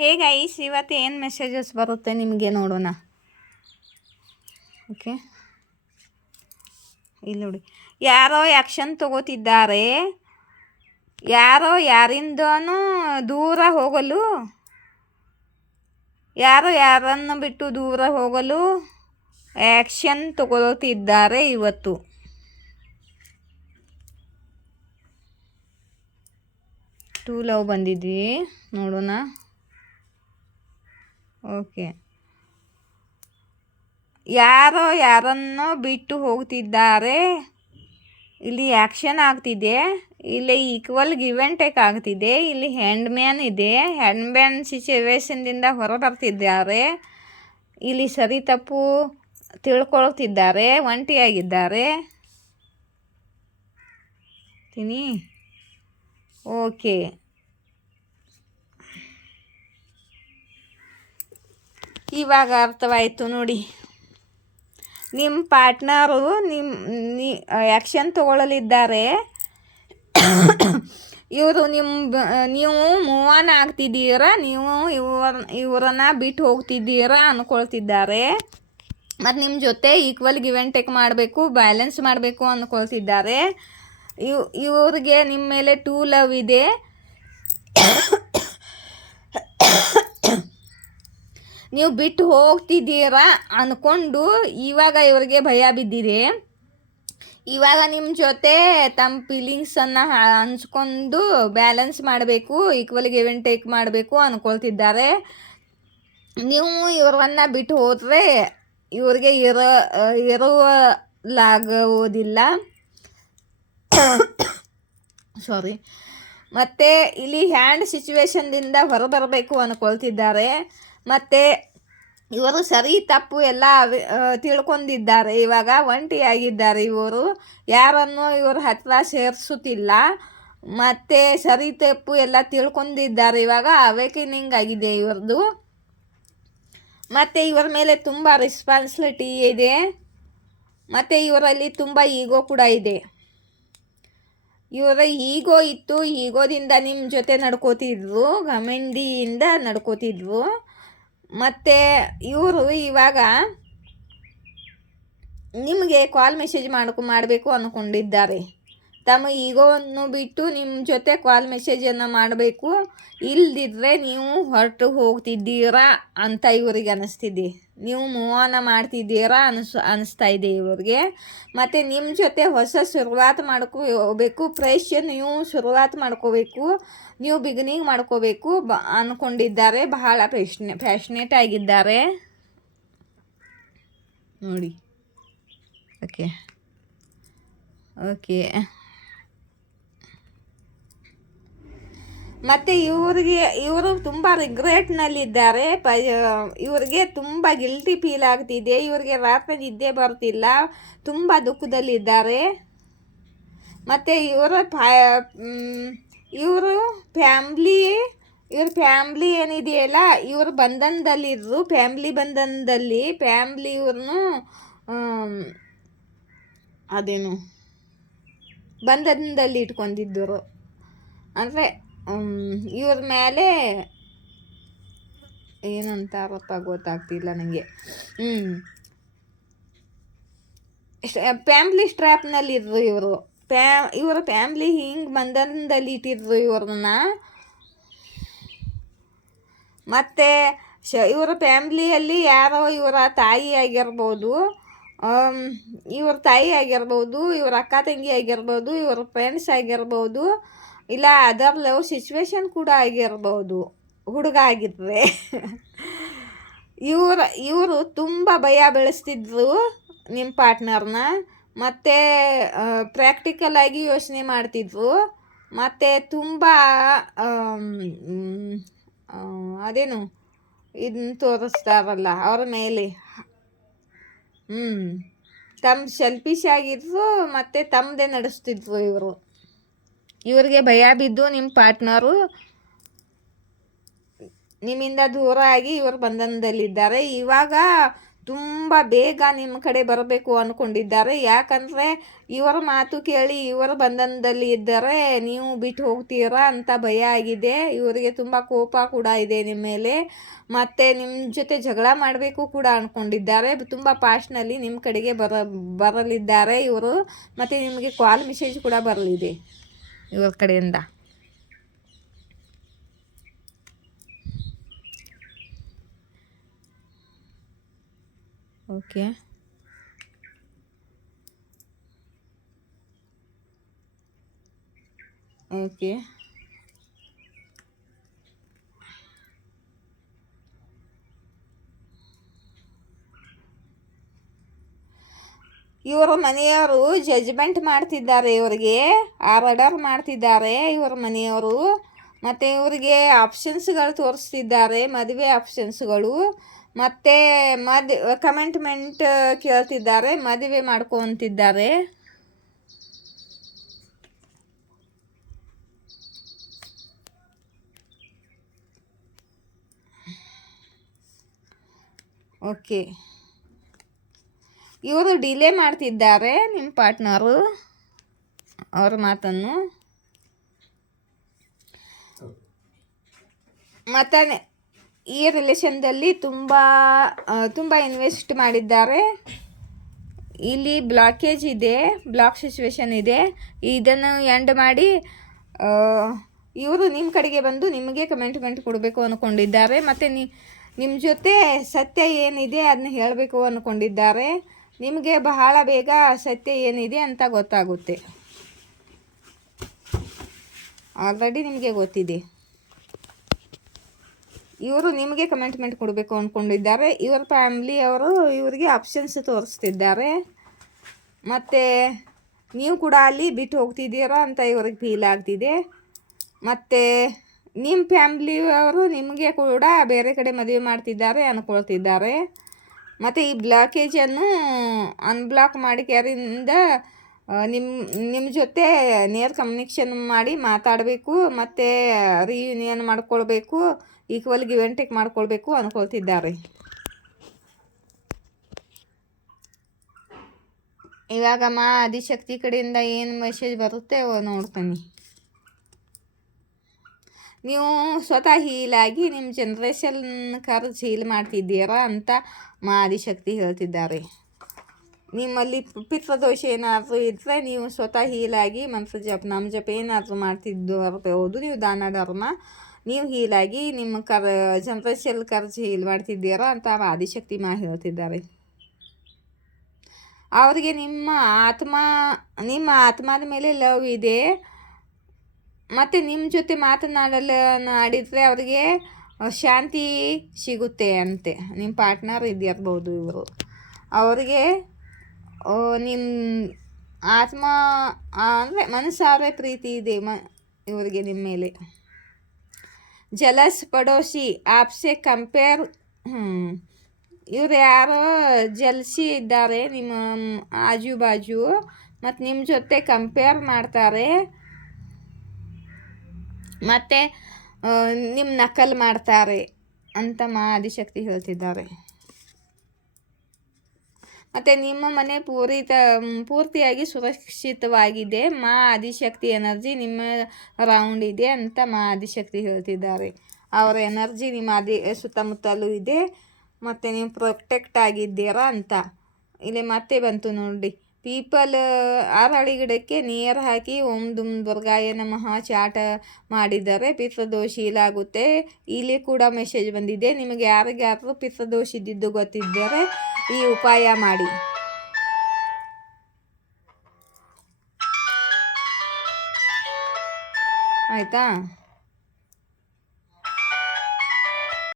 ಹೇಗೆ ಐಸ್ ಇವತ್ತು ಏನು ಮೆಸೇಜಸ್ ಬರುತ್ತೆ ನಿಮಗೆ ನೋಡೋಣ. ಓಕೆ, ಇಲ್ಲಿ ನೋಡಿ, ಯಾರೋ ಆ್ಯಕ್ಷನ್ ತಗೋತಿದ್ದಾರೆ, ಯಾರೋ ಯಾರಿಂದನೂ ದೂರ ಹೋಗಲು, ಯಾರೋ ಯಾರನ್ನು ಬಿಟ್ಟು ದೂರ ಹೋಗಲು ಆ್ಯಕ್ಷನ್ ತಗೊಳ್ತಿದ್ದಾರೆ ಇವತ್ತು. ಟೂ ಲವ್ ಬಂದಿದ್ವಿ, ನೋಡೋಣ. ಓಕೆ, ಯಾರೋ ಯಾರನ್ನು ಬಿಟ್ಟು ಹೋಗ್ತಿದ್ದಾರೆ, ಇಲ್ಲಿ ಆ್ಯಕ್ಷನ್ ಆಗ್ತಿದೆ, ಇಲ್ಲಿ ಈಕ್ವಲ್ ಗಿವ್ ಆ್ಯಂಡ್ ಟೇಕ್ ಆಗ್ತಿದೆ, ಇಲ್ಲಿ ಹ್ಯಾಂಡ್ಮ್ಯಾನ್ ಇದೆ, ಹ್ಯಾಂಡ್ಮ್ಯಾನ್ ಸಿಚುವೇಶನ್ದಿಂದ ಹೊರ ಬರ್ತಿದ್ದಾರೆ, ಇಲ್ಲಿ ಸರಿ ತಪ್ಪು ತಿಳ್ಕೊಳ್ತಿದ್ದಾರೆ, ಒಂಟಿಯಾಗಿದ್ದಾರೆ. ತಿನಿ ಓಕೆ, ಇವಾಗ ಅರ್ಥವಾಯಿತು ನೋಡಿ. ನಿಮ್ಮ ಪಾರ್ಟ್ನರು ಆ್ಯಕ್ಷನ್ ತಗೊಳ್ಳಲಿದ್ದಾರೆ, ಇವರು ನೀವು ಮೂವ್ ಆನ್ ಆಗ್ತಿದ್ದೀರಾ, ನೀವು ಇವರನ್ನು ಬಿಟ್ಟು ಹೋಗ್ತಿದ್ದೀರಾ ಅಂದ್ಕೊಳ್ತಿದ್ದಾರೆ. ಮತ್ತು ನಿಮ್ಮ ಜೊತೆ ಈಕ್ವಲ್ ಗಿವ್ ಆ್ಯಂಡ್ ಟೇಕ್ ಮಾಡಬೇಕು, ಬ್ಯಾಲೆನ್ಸ್ ಮಾಡಬೇಕು ಅಂದ್ಕೊಳ್ತಿದ್ದಾರೆ. ಇವ್ರಿಗೆ ನಿಮ್ಮ ಮೇಲೆ ಟೂ ಲವ್ ಇದೆ. ನೀವು ಬಿಟ್ಟು ಹೋಗ್ತಿದ್ದೀರಾ ಅಂದ್ಕೊಂಡು ಇವಾಗ ಇವ್ರಿಗೆ ಭಯ ಬಿದ್ದಿದೆ. ಇವಾಗ ನಿಮ್ಮ ಜೊತೆ ತಮ್ಮ ಫೀಲಿಂಗ್ಸನ್ನು ಹಂಚ್ಕೊಂಡು ಬ್ಯಾಲೆನ್ಸ್ ಮಾಡಬೇಕು, ಈಕ್ವಲ್ ಗಿವ್ ಆ್ಯಂಡ್ ಟೇಕ್ ಮಾಡಬೇಕು ಅಂದ್ಕೊಳ್ತಿದ್ದಾರೆ. ನೀವು ಇವ್ರನ್ನ ಬಿಟ್ಟು ಹೋದರೆ ಇವ್ರಿಗೆ ಇರಲಾಗುವುದಿಲ್ಲ. ಸಾರಿ. ಮತ್ತು ಇಲ್ಲಿ ಹ್ಯಾಂಡ್ ಸಿಚುವೇಶನ್ದಿಂದ ಹೊರಬರಬೇಕು ಅಂದ್ಕೊಳ್ತಿದ್ದಾರೆ. ಮತ್ತು ಇವರು ಸರಿ ತಪ್ಪು ಎಲ್ಲ ತಿಳ್ಕೊಂಡಿದ್ದಾರೆ. ಇವಾಗ ಒಂಟಿಯಾಗಿದ್ದಾರೆ. ಇವರು ಯಾರನ್ನು ಇವ್ರ ಹತ್ರ ಸೇರಿಸುತ್ತಿಲ್ಲ. ಮತ್ತು ಸರಿ ತಪ್ಪು ಎಲ್ಲ ತಿಳ್ಕೊಂಡಿದ್ದಾರೆ. ಇವಾಗ ಅವೇಕನಿಂಗ್ ಆಗಿದೆ ಇವ್ರದ್ದು. ಮತ್ತು ಇವರ ಮೇಲೆ ತುಂಬ ರೆಸ್ಪಾನ್ಸಿಬಿಲಿಟಿ ಇದೆ. ಮತ್ತು ಇವರಲ್ಲಿ ತುಂಬ ಈಗೋ ಕೂಡ ಇದೆ. ಇವರ ಈಗೋ ಇತ್ತು, ಈಗೋದಿಂದ ನಿಮ್ಮ ಜೊತೆ ನಡ್ಕೋತಿದ್ರು, ಗಮೆಂಡಿಯಿಂದ ನಡ್ಕೋತಿದ್ರು. ಮತ್ತು ಇವರು ಇವಾಗ ನಿಮಗೆ ಕಾಲ್ ಮೆಸೇಜ್ ಮಾಡಬೇಕು ಅಂದ್ಕೊಂಡಿದ್ದಾರೆ. ತಮ್ಮ ಈಗೋವನ್ನು ಬಿಟ್ಟು ನಿಮ್ಮ ಜೊತೆ ಕಾಲ್ ಮೆಸೇಜನ್ನು ಮಾಡಬೇಕು, ಇಲ್ಲದಿದ್ದರೆ ನೀವು ಹೊರಟು ಹೋಗ್ತಿದ್ದೀರಾ ಅಂತ ಇವ್ರಿಗೆ ಅನ್ನಿಸ್ತಿದೆ. ನೀವು ಮೂವ್ ಆನ್ ಮಾಡ್ತಿದ್ದೀರಾ ಅನ್ನಿಸ್ತಾ ಇದೆ ಇವ್ರಿಗೆ. ಮತ್ತು ನಿಮ್ಮ ಜೊತೆ ಹೊಸ ಶುರುವಾತ್ ಮಾಡ್ಕೋಬೇಕು, ಫ್ರೆಶ್ ನೀವು ಶುರುವಾತ್ ಮಾಡ್ಕೋಬೇಕು, ನೀವು ಬಿಗಿನಿಂಗ್ ಮಾಡ್ಕೋಬೇಕು ಅಂದ್ಕೊಂಡಿದ್ದಾರೆ. ಬಹಳ ಪ್ಯಾಷನೇಟ್ ಆಗಿದ್ದಾರೆ ನೋಡಿ. ಓಕೆ ಓಕೆ ಮತ್ತು ಇವರು ತುಂಬ ರಿಗ್ರೆಟ್ನಲ್ಲಿದ್ದಾರೆ. ಇವ್ರಿಗೆ ತುಂಬ ಗಿಲ್ಟಿ ಫೀಲ್ ಆಗ್ತಿದೆ. ಇವ್ರಿಗೆ ರಾತ್ರಿ ನಿದ್ದೆ ಬರ್ತಿಲ್ಲ, ತುಂಬ ದುಃಖದಲ್ಲಿದ್ದಾರೆ. ಮತ್ತು ಇವ್ರ ಫ್ಯಾಮ್ಲಿ ಏನಿದೆಯಲ್ಲ, ಇವರು ಬಂಧನದಲ್ಲಿದ್ರು, ಫ್ಯಾಮ್ಲಿ ಇವ್ರನ್ನು ಅದೇನು ಬಂಧನದಲ್ಲಿ ಇಟ್ಕೊಂಡಿದ್ದರು. ಅಂದರೆ ಇವ್ರ ಮೇಲೆ ಏನಂತಾರಪ್ಪ ಗೊತ್ತಾಗ್ತಿಲ್ಲ ನನಗೆ. ಫ್ಯಾಮ್ಲಿ ಸ್ಟ್ರ್ಯಾಪ್ನಲ್ಲಿದ್ರು ಇವರು. ಇವರ ಫ್ಯಾಮ್ಲಿ ಹಿಂಗೆ ಬಂಧನದಲ್ಲಿ ಇಟ್ಟಿದ್ರು ಇವ್ರನ್ನ. ಮತ್ತು ಇವರ ಫ್ಯಾಮ್ಲಿಯಲ್ಲಿ ಯಾರೋ ಇವರ ತಾಯಿ ಆಗಿರ್ಬೋದು, ಇವ್ರ ತಾಯಿ ಆಗಿರ್ಬೋದು, ಇವ್ರ ಅಕ್ಕ ತಂಗಿ ಆಗಿರ್ಬೋದು, ಇವ್ರ ಫ್ರೆಂಡ್ಸ್ ಆಗಿರ್ಬೋದು, ಇಲ್ಲ ಅದರ್ ಲವ್ ಸಿಚುವೇಶನ್ ಕೂಡ ಆಗಿರ್ಬೋದು. ಹುಡುಗ ಆಗಿದ್ರೆ ಇವರು ತುಂಬ ಭಯ ಬೆಳೆಸ್ತಿದ್ರು ನಿಮ್ಮ ಪಾರ್ಟ್ನರ್ನ. ಮತ್ತು ಪ್ರಾಕ್ಟಿಕಲ್ ಆಗಿ ಯೋಚನೆ ಮಾಡ್ತಿದ್ರು. ಮತ್ತು ತುಂಬ ಅದೇನು ಇದನ್ನ ತೋರಿಸ್ತಾರಲ್ಲ ಅವ್ರ ಮೇಲೆ, ತಮ್ಮ ಸೆಲ್ಫಿಶ್ ಆಗಿದ್ರು. ಮತ್ತು ತಮ್ಮದೇ ನಡೆಸ್ತಿದ್ರು ಇವರು. ಇವ್ರಿಗೆ ಭಯ ಬಿದ್ದು ನಿಮ್ಮ ಪಾರ್ಟ್ನರು ನಿಮ್ಮಿಂದ ದೂರ ಆಗಿ ಇವರು ಬಂಧನದಲ್ಲಿದ್ದಾರೆ. ಇವಾಗ ತುಂಬ ಬೇಗ ನಿಮ್ಮ ಕಡೆ ಬರಬೇಕು ಅಂದ್ಕೊಂಡಿದ್ದಾರೆ. ಯಾಕಂದರೆ ಇವರ ಮಾತು ಕೇಳಿ ಇವರ ಬಂಧನದಲ್ಲಿ ಇದ್ದರೆ ನೀವು ಬಿಟ್ಟು ಹೋಗ್ತೀರಾ ಅಂತ ಭಯ ಆಗಿದೆ. ಇವರಿಗೆ ತುಂಬ ಕೋಪ ಕೂಡ ಇದೆ ನಿಮ್ಮ ಮೇಲೆ. ಮತ್ತು ನಿಮ್ಮ ಜೊತೆ ಜಗಳ ಮಾಡಬೇಕು ಕೂಡ ಅಂದ್ಕೊಂಡಿದ್ದಾರೆ. ತುಂಬ ಫಾಸ್ಟ್ನಲ್ಲಿ ನಿಮ್ಮ ಕಡೆಗೆ ಬರಲಿದ್ದಾರೆ ಇವರು. ಮತ್ತು ನಿಮಗೆ ಕಾಲ್ ಮೆಸೇಜ್ ಕೂಡ ಬರಲಿದೆ ಇವರ ಕಡೆಯಿಂದ. ಓಕೆ, ಓಕೆ, ಇವರ ಮನೆಯವರು ಜಜ್ಮೆಂಟ್ ಮಾಡ್ತಿದ್ದಾರೆ, ಇವರಿಗೆ ಆರ್ಡರ್ ಮಾಡ್ತಿದ್ದಾರೆ ಇವರ ಮನೆಯವರು. ಮತ್ತು ಇವರಿಗೆ ಆಪ್ಷನ್ಸ್ಗಳು ತೋರಿಸ್ತಿದ್ದಾರೆ, ಮದುವೆ ಆಪ್ಷನ್ಸ್ಗಳು. ಮತ್ತು ಕಮೆಂಟ್ಮೆಂಟ್ ಕೇಳ್ತಿದ್ದಾರೆ, ಮದುವೆ ಮಾಡ್ಕೊತಿದ್ದಾರೆ. ಓಕೆ, ಇವರು ಡಿಲೇ ಮಾಡ್ತಿದ್ದಾರೆ ನಿಮ್ಮ ಪಾರ್ಟ್ನರು ಅವ್ರ ಮಾತನ್ನು. ಮತ್ತು ಈ ರಿಲೇಷನ್ದಲ್ಲಿ ತುಂಬ ಇನ್ವೆಸ್ಟ್ ಮಾಡಿದ್ದಾರೆ. ಇಲ್ಲಿ ಬ್ಲಾಕೇಜ್ ಇದೆ, ಬ್ಲಾಕ್ ಸಿಚುವೇಶನ್ ಇದೆ. ಇದನ್ನು ಎಂಡ್ ಮಾಡಿ ಇವರು ನಿಮ್ಮ ಕಡೆಗೆ ಬಂದು ನಿಮಗೆ ಕಮೆಂಟ್ಮೆಂಟ್ ಕೊಡಬೇಕು ಅಂದ್ಕೊಂಡಿದ್ದಾರೆ. ಮತ್ತು ನಿಮ್ಮ ಜೊತೆ ಸತ್ಯ ಏನಿದೆ ಅದನ್ನ ಹೇಳಬೇಕು ಅಂದ್ಕೊಂಡಿದ್ದಾರೆ. ನಿಮಗೆ ಬಹಳ ಬೇಗ ಸತ್ಯ ಏನಿದೆ ಅಂತ ಗೊತ್ತಾಗುತ್ತೆ. ಆಲ್ರೆಡಿ ನಿಮಗೆ ಗೊತ್ತಿದೆ. ಇವರು ನಿಮಗೆ ಕಮೆಂಟ್ಮೆಂಟ್ ಕೊಡಬೇಕು ಅಂದ್ಕೊಂಡಿದ್ದಾರೆ. ಇವರ ಫ್ಯಾಮ್ಲಿಯವರು ಇವರಿಗೆ ಆಪ್ಷನ್ಸ್ ತೋರಿಸ್ತಿದ್ದಾರೆ. ಮತ್ತು ನೀವು ಕೂಡ ಅಲ್ಲಿ ಬಿಟ್ಟು ಹೋಗ್ತಿದ್ದೀರಾ ಅಂತ ಇವ್ರಿಗೆ ಫೀಲ್ ಆಗ್ತಿದೆ. ಮತ್ತು ನಿಮ್ಮ ಫ್ಯಾಮ್ಲಿಯವರು ನಿಮಗೆ ಕೂಡ ಬೇರೆ ಕಡೆ ಮದುವೆ ಮಾಡ್ತಿದ್ದಾರೆ ಅಂದ್ಕೊಳ್ತಿದ್ದಾರೆ. ಮತ್ತು ಈ ಬ್ಲಾಕೇಜನ್ನು ಅನ್ಬ್ಲಾಕ್ ಮಾಡಿ ಕ್ಯಾರಿಂದ ನಿಮ್ಮ ಜೊತೆ ನೇರ್ ಕಮ್ಯುನಿಕೇಷನ್ ಮಾಡಿ ಮಾತಾಡಬೇಕು. ಮತ್ತು ರಿಯೂನಿಯನ್ ಮಾಡ್ಕೊಳ್ಬೇಕು, ಈಕ್ವಲ್ ಗಿವ್ ಆ್ಯಂಡ್ ಟೇಕ್ ಮಾಡ್ಕೊಳ್ಬೇಕು ಅಂದ್ಕೊಳ್ತಿದ್ದಾರೆ. ಇವಾಗ ಆದಿಶಕ್ತಿ ಕಡೆಯಿಂದ ಏನು ಮೆಸೇಜ್ ಬರುತ್ತೆ ನೋಡ್ತೀನಿ. ನೀವು ಸ್ವತಃ ಹೀಲಾಗಿ ನಿಮ್ಮ ಜನ್ರೇಷನ್ ಖರ್ಚು ಹೀಲ್ ಮಾಡ್ತಿದ್ದೀರಾ ಅಂತ ಆದಿಶಕ್ತಿ ಹೇಳ್ತಿದ್ದಾರೆ. ನಿಮ್ಮಲ್ಲಿ ಪಿತೃದೋಷ ಏನಾದರೂ ಇದ್ದರೆ ನೀವು ಸ್ವತಃ ಹೀಲಾಗಿ ಮಂತ್ರ ಜಪ ನಾಮ ಜಪ ಏನಾದರೂ ಮಾಡ್ತಿದ್ದು ನೀವು ದಾನ ಧರ್ಮ ನೀವು ಹೀಲಾಗಿ ನಿಮ್ಮ ಜನ್ರೇಷನ್ ಖರ್ಚು ಹೀಲ್ ಮಾಡ್ತಿದ್ದೀರಾ ಅಂತ ಆದಿಶಕ್ತಿ ಹೇಳ್ತಿದ್ದಾರೆ. ಅವರಿಗೆ ನಿಮ್ಮ ಆತ್ಮದ ಮೇಲೆ ಲವ್ ಇದೆ. ಮತ್ತು ನಿಮ್ಮ ಜೊತೆ ಮಾತನಾಡಿದರೆ ಅವರಿಗೆ ಶಾಂತಿ ಸಿಗುತ್ತೆ ಅಂತೆ. ನಿಮ್ಮ ಪಾರ್ಟ್ನರ್ ಇದ್ದಿರ್ಬೋದು ಇವರು. ಅವರಿಗೆ ನಿಮ್ಮ ಆತ್ಮ ಅಂದರೆ ಮನಸಾರೆ ಪ್ರೀತಿ ಇದೆ ಇವರಿಗೆ ನಿಮ್ಮ ಮೇಲೆ. ಜಲಸ್ ಪಡೋಸಿ ಆಪ್ಸೆ ಕಂಪೇರ್ ಇವ್ರು ಯಾರೋ ಜಲ್ಸಿ ಇದ್ದಾರೆ ನಿಮ್ಮ ಆಜು ಬಾಜು. ಮತ್ತು ನಿಮ್ಮ ಜೊತೆ ಕಂಪೇರ್ ಮಾಡ್ತಾರೆ. ಮತ್ತು ನಿಮ್ಮ ನಕಲ್ ಮಾಡ್ತಾರೆ ಅಂತ ಆದಿಶಕ್ತಿ ಹೇಳ್ತಿದ್ದಾರೆ. ಮತ್ತು ನಿಮ್ಮ ಮನೆ ಪೂರ್ತಿಯಾಗಿ ಸುರಕ್ಷಿತವಾಗಿದೆ. ಆದಿಶಕ್ತಿ ಎನರ್ಜಿ ನಿಮ್ಮ ರೌಂಡ್ ಇದೆ ಅಂತ ಆದಿಶಕ್ತಿ ಹೇಳ್ತಿದ್ದಾರೆ. ಅವರ ಎನರ್ಜಿ ನಿಮ್ಮ ಸುತ್ತಮುತ್ತಲೂ ಇದೆ. ಮತ್ತು ನೀವು ಪ್ರೊಟೆಕ್ಟ್ ಆಗಿದ್ದೀರಾ ಅಂತ ಇಲ್ಲಿ ಮತ್ತೆ ಬಂತು ನೋಡಿ. ಪೀಪಲ್ ಅರಳಿ ಗಿಡಕ್ಕೆ ನೀರು ಹಾಕಿ ಓಂ ದುಮ್ ದುರ್ಗಾಯ ನಮಃ ಚಾಟ ಮಾಡಿದರೆ ಪಿತೃದೋಷ ಇಲ್ಲಾಗುತ್ತೆ. ಇಲ್ಲಿ ಕೂಡ ಮೆಸೇಜ್ ಬಂದಿದೆ. ನಿಮಗೆ ಯಾರಿಗಾದ್ರೂ ಪಿತೃದೋಷ ಇದ್ದಿದ್ದು ಗೊತ್ತಿದ್ದರೆ ಈ ಉಪಾಯ ಮಾಡಿ. ಆಯಿತಾ?